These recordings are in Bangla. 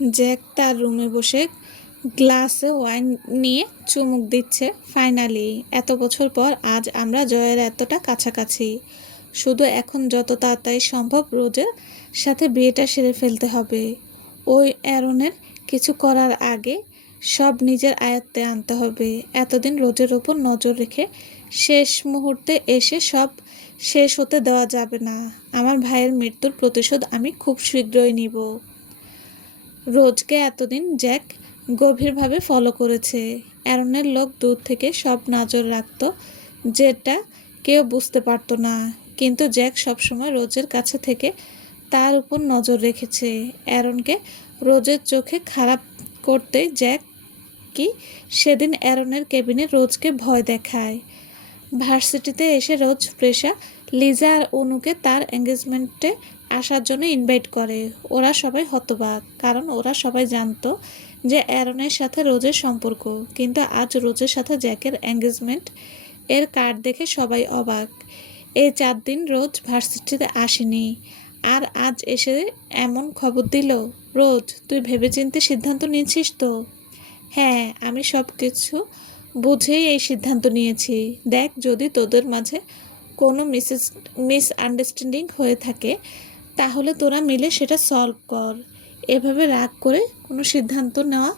জ্যাক তার রুমে বসে গ্লাসে ওয়াইন নিয়ে চুমুক দিচ্ছে। ফাইনালি এত বছর পর আজ আমরা জয়ের এতটা কাছাকাছি। শুধু এখন যত তাড়াতাড়ি সম্ভব রোজের সাথে বিয়েটা সেরে ফেলতে হবে। ওই অ্যারনের কিছু করার আগে সব নিজের আয়ত্তে আনতে হবে। এতদিন রোজের ওপর নজর রেখে শেষ মুহূর্তে এসে সব শেষ হতে দেওয়া যাবে না। আমার ভাইয়ের মৃত্যুর প্রতিশোধ আমি খুব শীঘ্রই নিব। রোজকে এতদিন জ্যাক গভীরভাবে ফলো করেছে। অ্যারনের লোক দূর থেকে সব নজর রাখত, যেটা কেউ বুঝতে পারত না। কিন্তু জ্যাক সবসময় রোজের কাছে থেকে তার উপর নজর রেখেছে। অ্যারনকে রোজের চোখে খারাপ করতে জ্যাক কি সেদিন অ্যারনের কেবিনে রোজকে ভয় দেখায়। ভার্সিটিতে এসে রোজ প্রেশা লিজা আর অনুকে তার এঙ্গেজমেন্টে আসার জন্য ইনভাইট করে। ওরা সবাই হতবাক, কারণ ওরা সবাই জানতো যে অ্যারনের সাথে রোজের সম্পর্ক। কিন্তু আজ রোজের সাথে জ্যাকের এঙ্গেজমেন্ট এর কার্ড দেখে সবাই অবাক। এই 4 দিন রোজ ভার্সিটিতে আসেনি, আর আজ এসে এমন খবর দিল। রোজ, তুই ভেবেচিন্তে সিদ্ধান্ত নিয়েছিস তো? হ্যাঁ, আমি সব কিছু বুঝেই এই সিদ্ধান্ত নিয়েছি। দেখ, যদি তোদের মাঝে কোনো মিসআন্ডারস্ট্যান্ডিং হয়ে থাকে তাহলে তোরা মিলে সেটা সলভ কর। এভাবে রাগ করে কোনো সিদ্ধান্ত নেওয়া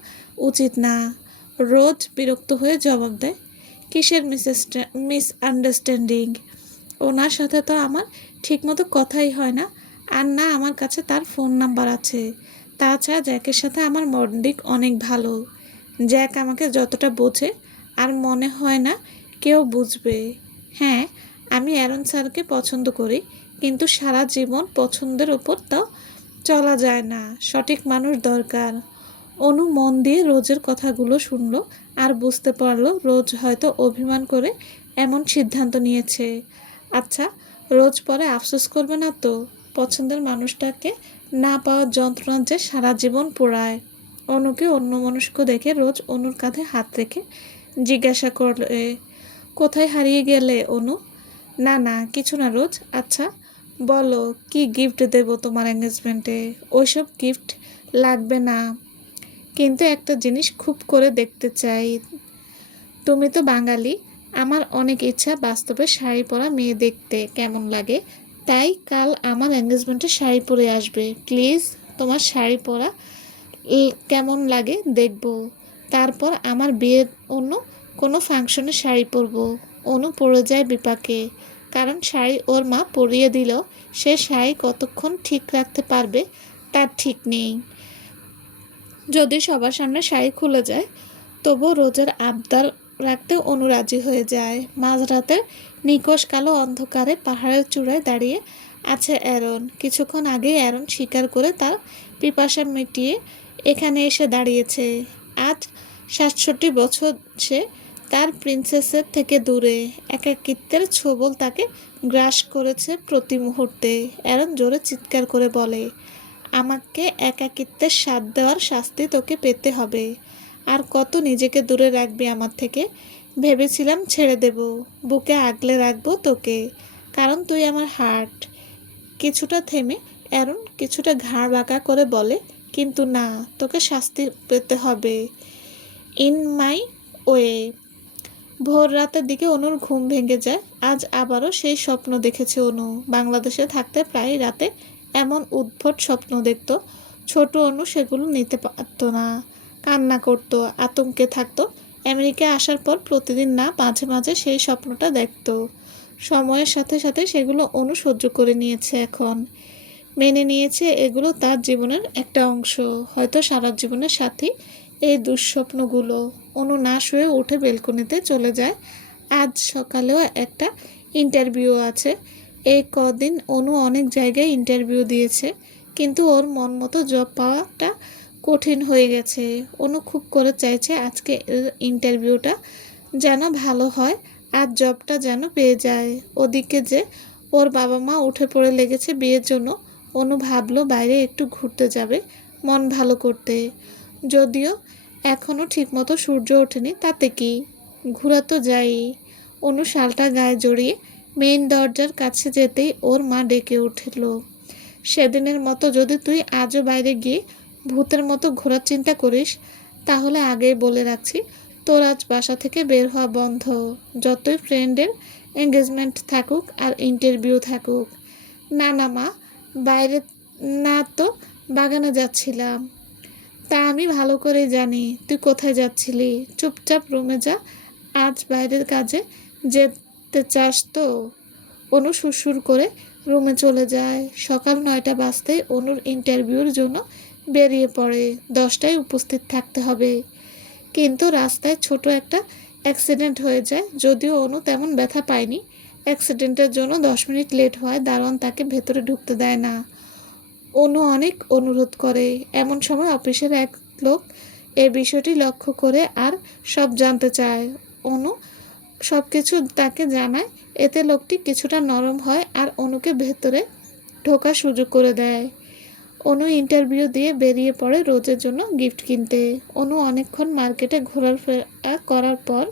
উচিত না। রোজ বিরক্ত হয়ে জবাব দেয়, কিসের মিসআন্ডারস্ট্যান্ডিং? ওনার সাথে তো আমার ঠিকমতো কথাই হয় না, আর না আমার কাছে তার ফোন নাম্বার আছে। তাছাড়া জ্যাকের সাথে আমার বন্ডিং অনেক ভালো। জ্যাক আমাকে যতটা বোঝে আর মনে হয় না কেউ বুঝবে। হ্যাঁ, আমি অ্যারন স্যারকে পছন্দ করি, কিন্তু সারা জীবন পছন্দের ওপর তো চলা যায় না। সঠিক মানুষ দরকার। অনু মন দিয়ে রোজের কথাগুলো শুনল আর বুঝতে পারল রোজ হয়তো অভিমান করে এমন সিদ্ধান্ত নিয়েছে। আচ্ছা, রোজ পরে আফসোস করবে না তো? পছন্দের মানুষটাকে না পাওয়ার যন্ত্রণা যে সারা জীবন পোড়ায়। অনুকে অন্যমনস্ক দেখে রোজ অনুর কাঁধে হাত রেখে জিজ্ঞাসা করলে, কোথায় হারিয়ে গেলে অনু? না না, কিছু না রোজ। আচ্ছা বলো, কি গিফট দেবো তোমার এঙ্গেজমেন্টে? ওইসব গিফট লাগবে না, কিন্তু একটা জিনিস খুব করে দেখতে চাই। তুমি তো বাঙালি, আমার অনেক ইচ্ছা বাস্তবে শাড়ি পরা মেয়ে দেখতে কেমন লাগে। তাই কাল আমার এঙ্গেজমেন্টে শাড়ি পরে আসবে প্লিজ। তোমার শাড়ি পরা কেমন লাগে দেখব। তারপর আমার বিয়ের অন্য কোনো ফাংশনে শাড়ি পরবো। অনু পড়ে যায় বিপাকে, কারণ শাড়ি ওর মা পরিয়ে দিলেও সে শাড়ি কতক্ষণ ঠিক রাখতে পারবে তার ঠিক নেই। যদি সবার সামনে শাড়ি খুলে যায় তবুও রোজের আবদার রাখতে অনু রাজি হয়ে যায়। মাঝরাতের নিকশ কালো অন্ধকারে পাহাড়ের চূড়ায় দাঁড়িয়ে আছে অ্যারন। কিছুক্ষণ আগে অ্যারন স্বীকার করে তার পিপাসা মিটিয়ে এখানে এসে দাঁড়িয়েছে। আজ 67 বছর সে তার প্রিন্সেসের থেকে দূরে। একাকিত্বের ছোবল তাকে গ্রাস করেছে প্রতি মুহূর্তে। অ্যারন জোরে চিৎকার করে বলে, আমাকে একাকিত্বের স্বাদ দেওয়ার শাস্তি তোকে পেতে হবে। আর কত নিজেকে দূরে রাখবি আমার থেকে? ভেবেছিলাম ছেড়ে দেব, বুকে আগলে রাখবো তোকে, কারণ তুই আমার হার্ট। কিছুটা থেমে অ্যারন কিছুটা ঘাড় বাঁকা করে বলে, কিন্তু না, তোকে শাস্তি পেতে হবে ইন মাই ওয়ে। ভোর রাতের দিকে অনুর ঘুম ভেঙে যায়। আজ আবারও সেই স্বপ্ন দেখেছে অনু। বাংলাদেশে থাকতে প্রায় রাতে এমন উদ্ভট স্বপ্ন দেখত। ছোট অনু সেগুলো নিতে পারত না, কান্না করত, আতঙ্কে থাকতো। আমেরিকায় আসার পর প্রতিদিন না মাঝে মাঝে সেই স্বপ্নটা দেখত। সময়ের সাথে সাথে সেগুলো অনু সহ্য করে নিয়েছে, এখন মেনে নিয়েছে এগুলো তার জীবনের একটা অংশ, হয়তো সারা জীবনের সাথী। এই দুঃস্বপ্নগুলো। অনু না শুয়ে উঠে বেলকনিতে চলে যায়। আজ সকালেও একটা ইন্টারভিউ আছে। এই কদিন অনু অনেক জায়গায় ইন্টারভিউ দিয়েছে, কিন্তু ওর মন মতো জব পাওয়াটা কঠিন হয়ে গেছে। অনু খুব করে চাইছে আজকে ইন্টারভিউটা যেন ভালো হয়, আর জবটা যেন পেয়ে যায়। ওদিকে যে ওর বাবা মা উঠে পড়ে লেগেছে বিয়ের জন্য। অনু ভাবলো বাইরে একটু ঘুরতে যাবে মন ভালো করতে। যদিও এখনও ঠিকমতো সূর্য ওঠেনি, তাতে কি, ঘোরা তো যায়ই। অনু শালটা গায়ে জড়িয়ে মেইন দরজার কাছে যেতেই ওর মা ডেকে উঠল, সেদিনের মতো যদি তুই আজও বাইরে গিয়ে ভূতের মতো ঘোরার চিন্তা করিস তাহলে আগেই বলে রাখছি, তোর আজ বাসা থেকে বের হওয়া বন্ধ। যতই ফ্রেন্ডের এঙ্গেজমেন্ট থাকুক আর ইন্টারভিউ থাকুক। না না মা, বাইরে না তো, বাগানে যাচ্ছিলাম। তা আমি ভালো করেই জানি তুই কোথায় যাচ্ছিলি। চুপচাপ রুমে যা, আজ বাইরের কাজে যেতে চাস তো? অনু সুরসুর করে রুমে চলে যায়। সকাল 9টা বাজতেই অনুর ইন্টারভিউর জন্য বেরিয়ে পড়ে। 10টায় উপস্থিত থাকতে হবে। কিন্তু রাস্তায় ছোট একটা অ্যাক্সিডেন্ট হয়ে যায়। যদিও অনু তেমন ব্যথা পায়নি। অ্যাক্সিডেন্টের জন্য 10 মিনিট লেট হওয়ায় দারোয়ান তাকে ভেতরে ঢুকতে দেয় না। অনু অনেক অনুরোধ করে। এমন সময় অফিসের এক লোক এই বিষয়টি লক্ষ্য করে আর সব জানতে চায়। অনু সব কিছু তাকে জানায়। এতে লোকটি কিছুটা নরম হয় আর অনুকে ভেতরে ঢোকার সুযোগ করে দেয়। অনু ইন্টারভিউ দিয়ে বেরিয়ে পড়ে রোজের জন্য গিফট কিনতে। অনু অনেকক্ষণ মার্কেটে ঘোরাফেরা করার পর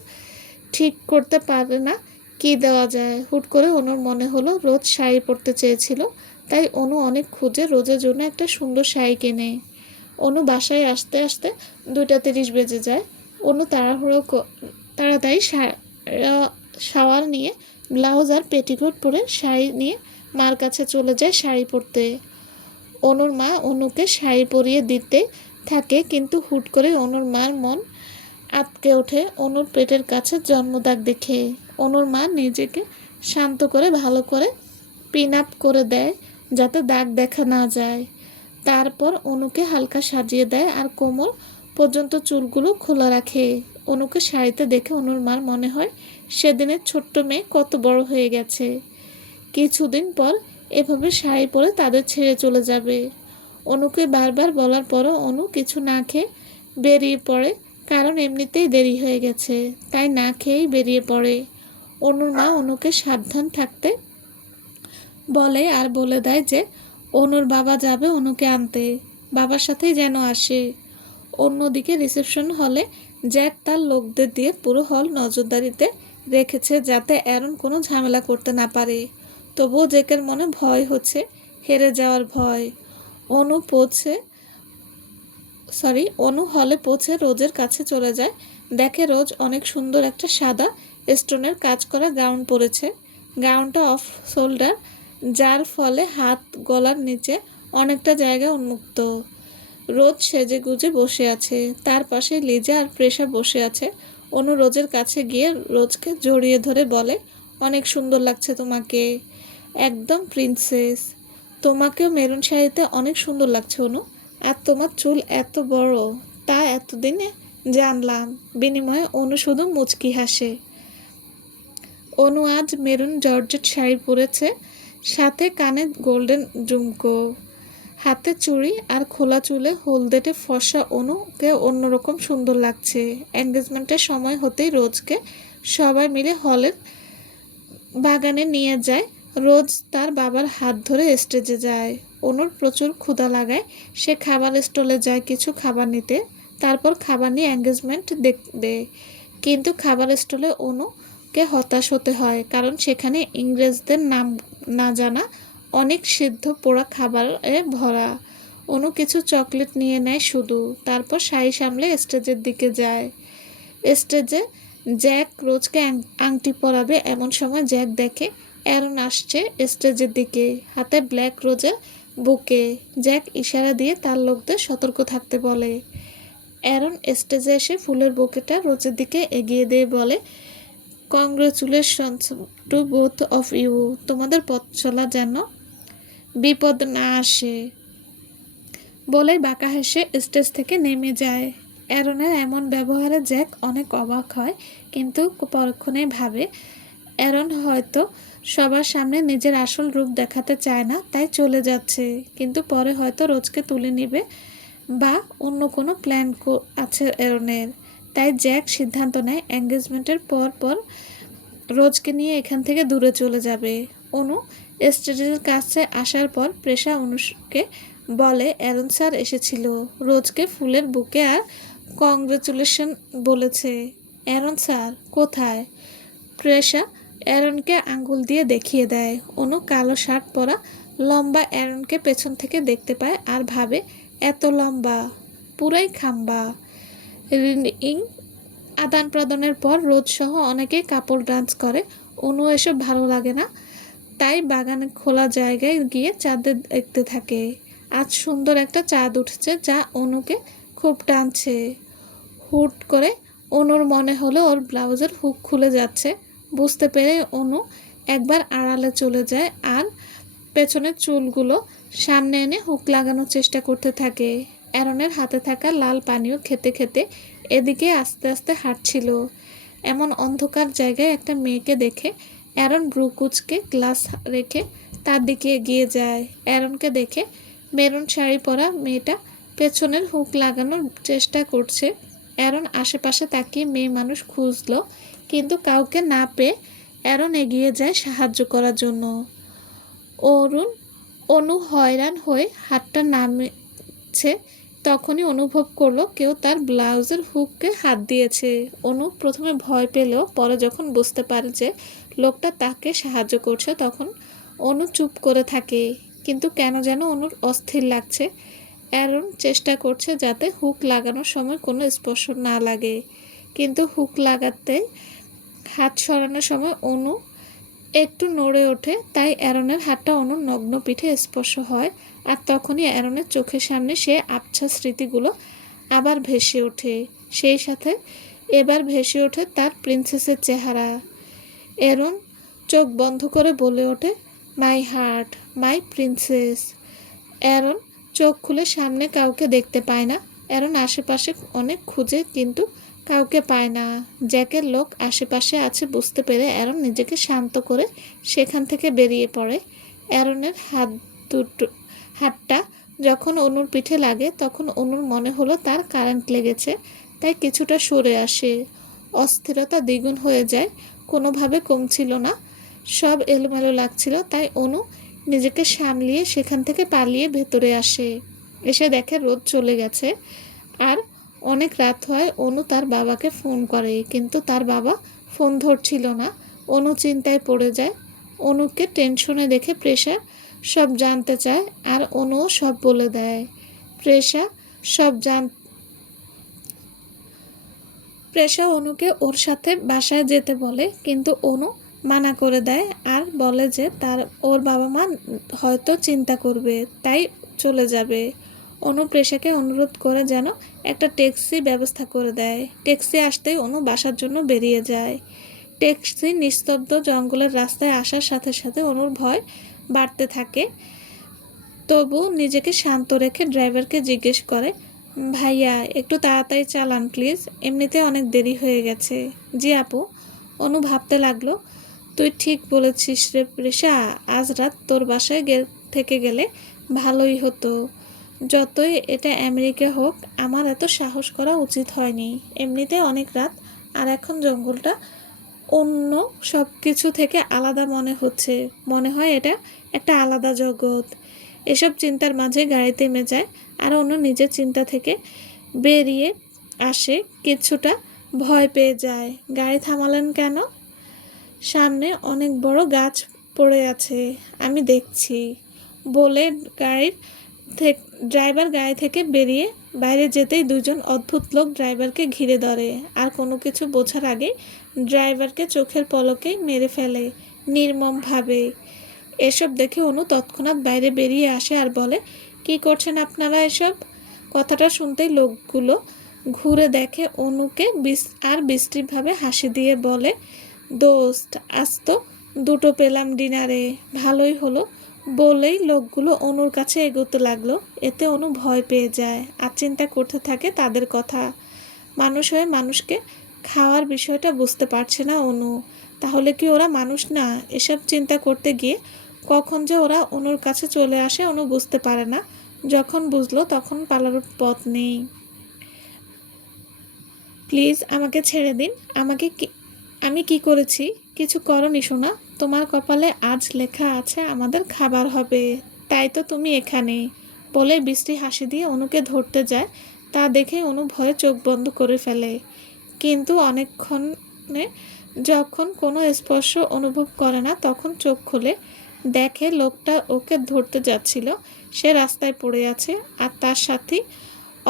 ঠিক করতে পারে না কি দেওয়া যায়। হুট করে অনুর মনে হলো রোজ শাড়ি পরতে চেয়েছিল, তাই অনু অনেক খুঁজে রোজের জন্য একটা সুন্দর শাড়ি কেনে। অনু বাসায় আসতে আসতে 2টা 30 বেজে যায়। অনু তাড়াতাড়ি শাওয়ার নিয়ে ব্লাউজ আর পেটিকোট পরে শাড়ি নিয়ে মার কাছে চলে যায় শাড়ি পরতে। অনুর মা অনুকে শাড়ি পরিয়ে দিতে থাকে, কিন্তু হুট করে অনুর মার মন আটকে ওঠে অনুর পেটের কাছে জন্মদাগ দেখে। অনুর মা নিজেকে শান্ত করে ভালো করে পিন আপ করে দেয় যাতে দাগ দেখা না যায়। তারপর অনুকে হালকা সাজিয়ে দেয় আর কোমর পর্যন্ত চুলগুলো খোলা রাখে। অনুকে শাড়িতে দেখে অনুর মার মনে হয় সেদিনের ছোট্ট মেয়ে কত বড় হয়ে গেছে। কিছুদিন পর এভাবে শাড়ি পরে তাদের ছেড়ে চলে যাবে। অনুকে বারবার বলার পরও অনু কিছু না খেয়ে বেরিয়ে পড়ে, কারণ এমনিতেই দেরি হয়ে গেছে, তাই না খেয়েই বেরিয়ে পড়ে। অনুর মা অনুকে সাবধান থাকতে বলে আর বলে দেয় যে অনুর বাবা যাবে অনুকে আনতে, বাবার সাথেই যেন আসে। অন্যদিকে রিসেপশন হলে জ্যাক তার লোকদের দিয়ে পুরো হল নজরদারিতে রেখেছে যাতে অ্যারন কোনো ঝামেলা করতে না পারে। তবুও জ্যাকের মনে ভয় হচ্ছে, হেরে যাওয়ার ভয়। অনু হলে পৌঁছে রোজের কাছে চলে যায়। দেখে রোজ অনেক সুন্দর একটা সাদা স্টোনের কাজ করা গাউন পরেছে। গাউনটা অফ শোল্ডার, যার ফলে হাত গলার নিচে অনেকটা জায়গা উন্মুক্ত। রোজ সেজেগুজে বসে আছে। তার পাশে লিজা আর প্রেশা বসে আছে। অনু রোজের কাছে গিয়ে রোজকে জড়িয়ে ধরে বলে, অনেক সুন্দর লাগছে তোমাকে, একদম প্রিন্সেস। তোমাকেও মেরুন শাড়িতে অনেক সুন্দর লাগছে অনু। আর তোমার চুল এত বড়, তা এতদিনে জানলাম। বিনিময়ে অনু শুধু মুচকি হাসে। অনু আজ মেরুন জর্জেট শাড়ি পরেছে, সাথে কানে গোল্ডেন ঝুমকো, হাতে চুড়ি আর খোলা চুলে হলদেটে ফর্সা অনুকে অন্যরকম সুন্দর লাগছে। এঙ্গেজমেন্টের সময় হতেই রোজকে সবাই মিলে হলের বাগানে নিয়ে যায়। রোজ তার বাবার হাত ধরে স্টেজে যায়। অনুর প্রচুর ক্ষুধা লাগায়। সে খাবার স্টলে যায় কিছু খাবার নিতে, তারপর খাবার নিয়ে এঙ্গেজমেন্ট দেখবে। কিন্তু খাবার স্টলে অনুকে হতাশ হতে হয়, কারণ সেখানে ইংরেজদের নাম না জানা অনেক সিদ্ধ পোড়া খাবারে ভরা। অনু কিছু চকলেট নিয়ে নেয় শুধু, তারপর শাড়ি সামলে স্টেজের দিকে যায়। স্টেজে জ্যাক রোজকে আংটি পরাবে। এমন সময় জ্যাক দেখে অ্যারন আসছে স্টেজের দিকে, হাতে ব্ল্যাক রোজের বুকে। জ্যাক ইশারা দিয়ে তার লোকদের সতর্ক থাকতে বলে। অ্যারন স্টেজে এসে ফুলের বুকেটা রোজের দিকে এগিয়ে দিয়ে বলে, congratulations to both of you. তোমাদের পথ চলা যেন বিপদ না আসে। বলে বাঁকা হেসে স্টেজ থেকে নেমে যায়। অ্যারনের এমন ব্যবহারে জ্যাক অনেক অবাক হয়, কিন্তু পরক্ষণে ভাবে অ্যারন হয়তো সবার সামনে নিজের আসল রূপ দেখাতে চায় না, তাই চলে যাচ্ছে। কিন্তু পরে হয়তো রোজকে তুলে নেবে বা অন্য কোনো প্ল্যান আছে অ্যারনের। তাই জ্যাক সিদ্ধান্ত নেয় এঙ্গেজমেন্টের পর রোজকে নিয়ে এখান থেকে দূরে চলে যাবে। অনু স্টেজের কাছে আসার পর প্রেশা অনুকে বলে, অ্যারন স্যার এসেছিল, রোজকে ফুলের বুকে আর কংগ্রেচুলেশন বলেছে। অ্যারন স্যার কোথায়? প্রেশা অ্যারনকে আঙ্গুল দিয়ে দেখিয়ে দেয়। অনু কালো শার্ট পরা লম্বা অ্যারনকে পেছন থেকে দেখতে পায় আর ভাবে এত লম্বা, পুরাই খাম্বা। রিং আদান প্রদানের পর রোদসহ অনেকেই কাপড় ডান্স করে। অনু এসব ভালো লাগে না, তাই বাগানে খোলা জায়গায় গিয়ে চাঁদের দেখতে থাকে। আজ সুন্দর একটা চাঁদ উঠেছে যা অনুকে খুব টানছে। হুট করে অনুর মনে হলো ওর ব্লাউজের হুক খুলে যাচ্ছে। বুঝতে পেরে অনু একবার আড়ালে চলে যায় আর পেছনের চুলগুলো সামনে এনে হুক লাগানোর চেষ্টা করতে থাকে। অ্যারনের হাতে থাকা লাল পানীয় খেতে খেতে এদিকে আস্তে আস্তে হাঁটছিল। এমন অন্ধকার জায়গায় একটা মেয়েকে দেখে অ্যারন ব্রুকুচকে গ্লাস রেখে তার দিকে এগিয়ে যায়। অ্যারনকে দেখে মেরুন শাড়ি পরা মেয়েটা পেছনের হুক লাগানোর চেষ্টা করছে। অ্যারন আশেপাশে তাকিয়ে মেয়ে মানুষ খুঁজলো, কিন্তু কাউকে না পেয়ে অ্যারন এগিয়ে যায় সাহায্য করার জন্য। অরুণ অনু হয়রান হয়ে হাতটা নামছে, তখনই অনুভব করলো কেউ তার ব্লাউজের হুককে হাত দিয়েছে। অনু প্রথমে ভয় পেলেও পরে যখন বুঝতে পারে যে লোকটা তাকে সাহায্য করছে তখন অনু চুপ করে থাকে। কিন্তু কেন যেন অনুর অস্থির লাগছে। অ্যারন চেষ্টা করছে যাতে হুক লাগানোর সময় কোনো স্পর্শ না লাগে, কিন্তু হুক লাগাতে হাত সরানোর সময় অনু একটু নড়ে ওঠে, তাই অ্যারনের হাতটা অনুর নগ্ন পিঠে স্পর্শ হয়। আর তখনই অ্যারনের চোখের সামনে সে আবছা স্মৃতিগুলো আবার ভেসে ওঠে। সেই সাথে এবার ভেসে ওঠে তার প্রিন্সেসের চেহারা। অ্যারন চোখ বন্ধ করে বলে ওঠে, my heart, my princess. Aaron চোখ খুলে সামনে কাউকে দেখতে পায় না। অ্যারন আশেপাশে অনেক খুঁজে কিন্তু কাউকে পায় না। জ্যাকের লোক আশেপাশে আছে বুঝতে পেরে অ্যারন নিজেকে শান্ত করে সেখান থেকে বেরিয়ে পড়ে। অ্যারনের হাতটা যখন অনুর পিঠে লাগে তখন অনুর মনে হলো তার কারেন্ট লেগেছে, তাই কিছুটা সরে আসে। অস্থিরতা দ্বিগুণ হয়ে যায়, কোনোভাবে কমছিল না, সব এলোমেলো লাগছিল। তাই অনু নিজেকে সামলিয়ে সেখান থেকে পালিয়ে ভেতরে আসে। এসে দেখে রোদ চলে গেছে আর অনেক রাত হয়। অনু তার বাবাকে ফোন করে, কিন্তু তার বাবা ফোন ধরছিল না। অনু চিন্তায় পড়ে যায়। অনুকে টেনশনে দেখে প্রেষা সব জানতে চায় আর অনুও সব বলে দেয়। প্রেষা সব প্রেষা অনুকে ওর সাথে বাসায় যেতে বলে, কিন্তু অনু মানা করে দেয় আর বলে যে ওর বাবা মা হয়তো চিন্তা করবে, তাই চলে যাবে। অনু প্রেষাকে অনুরোধ করে যেন একটা ট্যাক্সি ব্যবস্থা করে দেয়। ট্যাক্সি আসতেই অনু বাসার জন্য বেরিয়ে যায়। ট্যাক্সি নিস্তব্ধ জঙ্গলের রাস্তায় আসার সাথে সাথে অনুর ভয় বাড়তে থাকে। তবু নিজেকে শান্ত রেখে ড্রাইভারকে জিজ্ঞেস করে, ভাইয়া একটু তাড়াতাড়ি চালান প্লিজ, এমনিতে অনেক দেরি হয়ে গেছে। জি আপু। অনু ভাবতে লাগলো, তুই ঠিক বলেছিস রে প্রেষা, আজ রাত তোর বাসায় থেকে গেলে ভালোই হতো। যতই এটা আমেরিকা হোক আমার এত সাহস করা উচিত হয়নি। এমনিতে অনেক রাত, আর এখন জঙ্গলটা অন্য সব কিছু থেকে আলাদা মনে হচ্ছে। মনে হয় এটা একটা আলাদা জগৎ। এসব চিন্তার মাঝে গাড়ি থেমে যায় আর অন্য নিজের চিন্তা থেকে বেরিয়ে আসে। কিছুটা ভয় পেয়ে যায়। গাড়ি থামালেন কেন? সামনে অনেক বড় গাছ পড়ে আছে, আমি দেখছি বলে ড্রাইভার গাড়ি থেকে বেরিয়ে বাইরে যেতেই দুজন অদ্ভুত লোক ড্রাইভারকে ঘিরে ধরে আর কোনো কিছু বোঝার আগে ড্রাইভারকে চোখের পলকেই মেরে ফেলে নির্মমভাবে। এসব দেখে অনু তৎক্ষণাৎ বাইরে বেরিয়ে আসে আর বলে, কি করছেন আপনারা এসব? কথাটা শুনতেই লোকগুলো ঘুরে দেখে অনুকে আর বিশ্রীভাবে হাসি দিয়ে বলে, দোস্ত আজ তো দুটো পেলাম ডিনারে, ভালোই হলো। বলেই লোকগুলো অনুর কাছে এগোতে লাগলো। এতে অনু ভয় পেয়ে যায় আর চিন্তা করতে থাকে তাদের কথা। মানুষ হয়ে মানুষকে খাওয়ার বিষয়টা বুঝতে পারছে না অনু। তাহলে কি ওরা মানুষ না? এসব চিন্তা করতে গিয়ে কখন যে ওরা অনুর কাছে চলে আসে অনু বুঝতে পারে না। যখন বুঝলো তখন পালানোর পথ নেই। প্লিজ আমাকে ছেড়ে দিন। আমি কি করেছি? কিছু করনি সোনা। তোমার কপালে আজ লেখা আছে আমাদের খাবার হবে, তাই তো তুমি এখানে। বলে বিশ্রী হাসি দিয়ে অনুকে ধরতে যায়। তা দেখে অনু ভয়ে চোখ বন্ধ করে ফেলে, কিন্তু অনেকক্ষণে যখন কোনো স্পর্শ অনুভব করে না তখন চোখ খুলে দেখে লোকটা ওকে ধরতে যাচ্ছিল সে রাস্তায় পড়ে আছে আর তার সাথী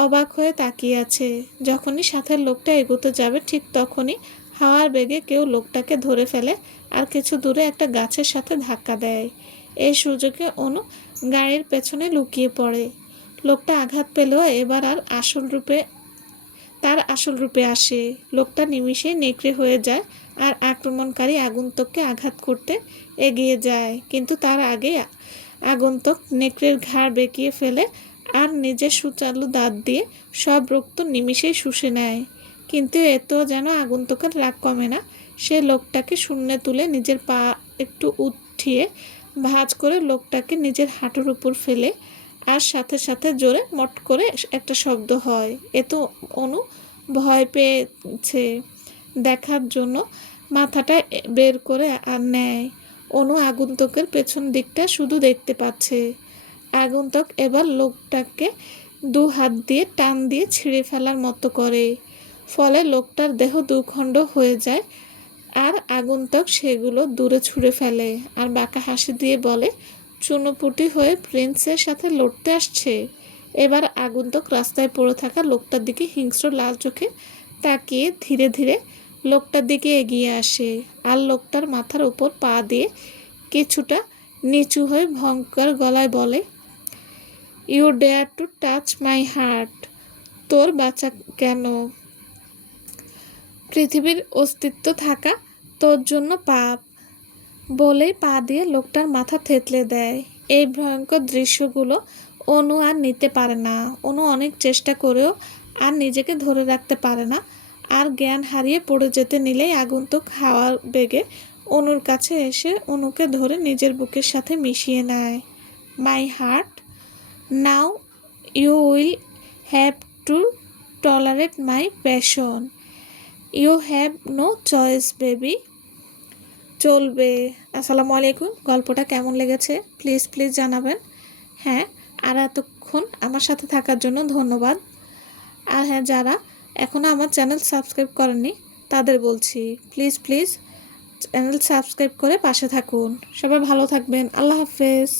অবাক হয়ে তাকিয়ে আছে। যখনই সাথের লোকটা এগোতে যাবে ঠিক তখনই হাওয়ার বেগে কেউ লোকটাকে ধরে ফেলে আর কিছু দূরে একটা গাছের সাথে ধাক্কা দেয়। এই সুযোগে অনু গাড়ির পেছনে লুকিয়ে পড়ে। লোকটা আঘাত পেলেও এবার তার আসল রূপে আসে। লোকটা নিমিষেই নেকড়ে হয়ে যায় আর আক্রমণকারী আগন্তুককে আঘাত করতে এগিয়ে যায়, কিন্তু তার আগে আগন্তুক নেকড়ের ঘাড় বেঁকিয়ে ফেলে আর নিজের সুচালু দাঁত দিয়ে সব রক্ত নিমিষেই শুষে নেয়। কিন্তু এতেও যেন আগন্তুকের রাগ কমে না। সে লোকটাকে শূন্যে তুলে নিজের পা একটু উঠিয়ে ভাঁজ করে লোকটাকে নিজের হাঁটুর উপর ফেলে আর সাথে সাথে জোরে মট করে একটা শব্দ হয়। এ তো অনু ভয় পেয়েছে দেখার জন্য মাথাটা বের করে আর নেয়। অনু আগন্তুকের পেছন দিকটা শুধু দেখতে পাচ্ছে। আগন্তুক এবার লোকটাকে দু হাত দিয়ে টান দিয়ে ছিঁড়ে ফেলার মতো করে, ফলে লোকটার দেহ দুখণ্ড হয়ে যায় আর আগন্তুক সেগুলো দূরে ছুঁড়ে ফেলে আর বাঁকা হাসি দিয়ে বলে, চুনোপুটি হয়ে প্রিন্সের সাথে লড়তে আসছে। এবার আগন্তুক রাস্তায় পড়ে থাকা লোকটার দিকে হিংস্র লাল চোখে তাকিয়ে ধীরে ধীরে লোকটার দিকে এগিয়ে আসে আর লোকটার মাথার উপর পা দিয়ে কিছুটা নিচু হয়ে ভয়ঙ্কর গলায় বলে, you dare to touch my heart. তোর বাঁচা কেন? পৃথিবীর অস্তিত্ব থাকা তোর জন্য পাপ। বলেই পা দিয়ে লোকটার মাথা থেতলে দেয়। এই ভয়ঙ্কর দৃশ্যগুলো অনু আর নিতে পারে না। অনু অনেক চেষ্টা করেও আর নিজেকে ধরে রাখতে পারে না, আর জ্ঞান হারিয়ে পড়ে যেতে নিলেই আগন্তুক হাওয়ার বেগে অনুর কাছে এসে অনুকে ধরে নিজের বুকের সাথে মিশিয়ে নেয়। My heart, now you will have to tolerate my passion. You have no choice baby. চলবে। আসসালামু আলাইকুম। গল্পটা কেমন লেগেছে প্লিজ জানাবেন। হ্যাঁ, আর এতক্ষণ আমার সাথে থাকার জন্য ধন্যবাদ। আর হ্যাঁ, যারা এখনও আমার চ্যানেল সাবস্ক্রাইব করেননি তাদের বলছি প্লিজ চ্যানেল সাবস্ক্রাইব করে পাশে থাকুন। সবাই ভালো থাকবেন। আল্লাহ হাফেজ।